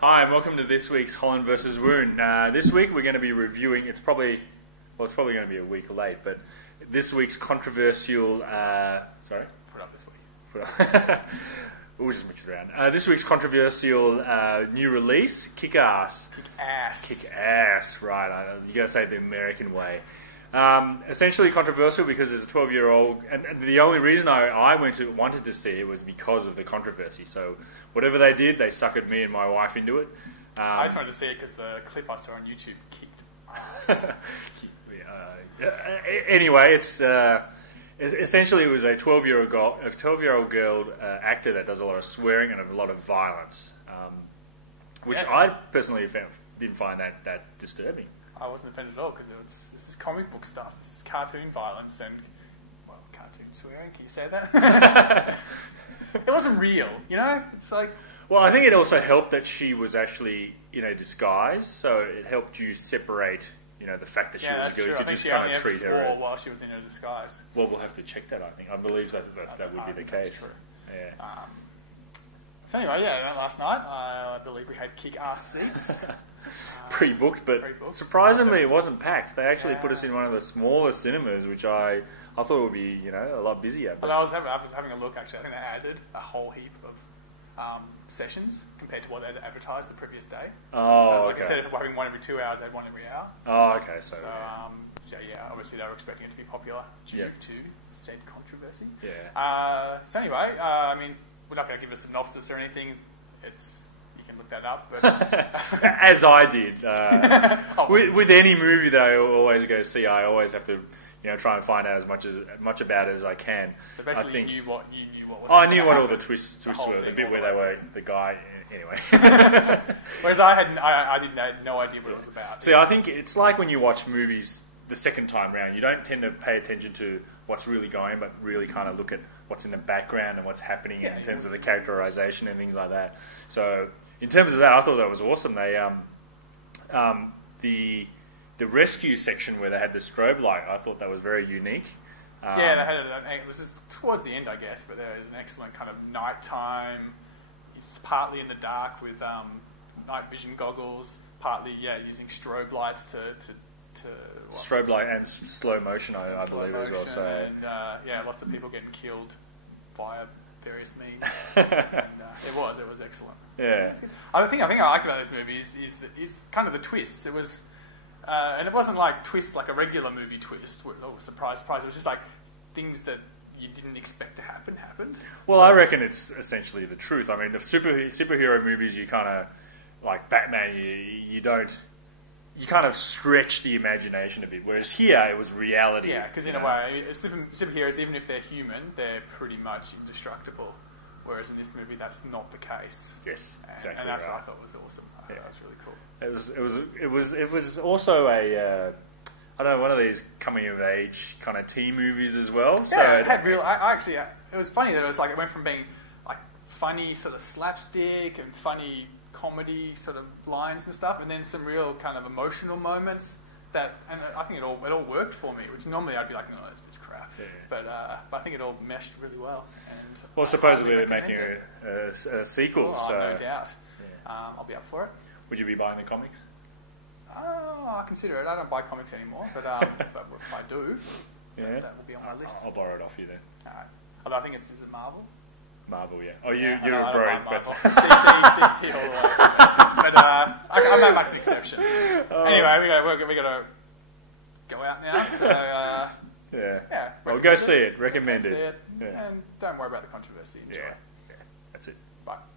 Hi, and welcome to this week's Holland vs. Woon. This week we're going to be reviewing, it's probably going to be a week late, but this week's controversial, Put up this week. We'll just mix it around. This week's controversial new release, Kick-Ass. Kick-Ass. Kick-Ass, right. You got to say it the American way. Essentially controversial because there's a 12-year-old, and the only reason I wanted to see it was because of the controversy. So whatever they did, they suckered me and my wife into it. I just wanted to see it because the clip I saw on YouTube kicked ass. Anyway, it's essentially it was a 12-year-old girl actor that does a lot of swearing and a lot of violence, which I personally didn't find that disturbing. I wasn't offended at all because this is comic book stuff. This is cartoon violence and, well, cartoon swearing. Can you say that? It wasn't real, you know? It's like... Well, I think it also helped that she was actually in a disguise, so it helped you separate, the fact that she was a girl. You could just kind of treat her while she was in her disguise. Well, we'll have to check that, I think. I believe that would be the case. True. Yeah. So anyway, last night I believe we had kick-ass seats. Pre-booked, but surprisingly it wasn't packed. They actually put us in one of the smaller cinemas, which I thought would be a lot busier. But I was having a look actually. I think they added a whole heap of sessions compared to what they'd advertised the previous day. Oh, so it was like okay. instead of having one every 2 hours, they had one every hour. Oh, okay. So Obviously they were expecting it to be popular due to said controversy. Yeah. So anyway, we're not going to give a synopsis or anything. You can look that up. But as I did with any movie that I always go see, I always have to try and find out as much about it as I can. So basically, you knew what was. I knew what all the twists were. The bit where they were the guy. Anyway. Whereas I had no idea what it was about. See, I think it's like when you watch movies the second time round. You don't tend to pay attention to what's really going, but really kind of look at what's in the background and what's happening in terms of the characterization and things like that. So, in terms of that, I thought that was awesome. They the rescue section where they had the strobe light, I thought that was very unique. They had this is towards the end, I guess, but there is an excellent kind of nighttime. It's partly in the dark with night vision goggles, partly using strobe lights to strobe light and slow motion, I believe as well. So and lots of people getting killed via various means. And, it was excellent. Yeah. The thing I liked about this movie is kind of the twists. It was, and it wasn't like twists like a regular movie twist. Surprise! It was just like things that you didn't expect to happen happened. Well, I reckon it's essentially the truth. I mean, the superhero movies, you kind of like Batman. You kind of stretch the imagination a bit, whereas here it was reality. Yeah, because in a way, superheroes, even if they're human, they're pretty much indestructible. Whereas in this movie, that's not the case. Yes, exactly. And that's right. what I thought was awesome. I thought that was really cool. It was also a one of these coming of age kind of teen movies as well. So it had real. It was funny that it went from being like funny sort of slapstick and funny comedy sort of lines and stuff, and then some real kind of emotional moments and I think it all worked for me, which normally I'd be like, no, it's crap. Yeah. But I think it all meshed really well. And well, supposedly they're making a sequel. Oh, so no doubt. Yeah. I'll be up for it. Would you be buying the comics? I consider it. I don't buy comics anymore, but if I do, that will be on my list. I'll borrow it off you then. All right. Although I think is it Marvel? Marvel, yeah. Oh, you're a Brody's best man. DC all the way. But I might make an exception. Anyway, we got to go out now. So yeah. Well, go see it. Recommend it. And don't worry about the controversy. Enjoy. Yeah. That's it. Bye.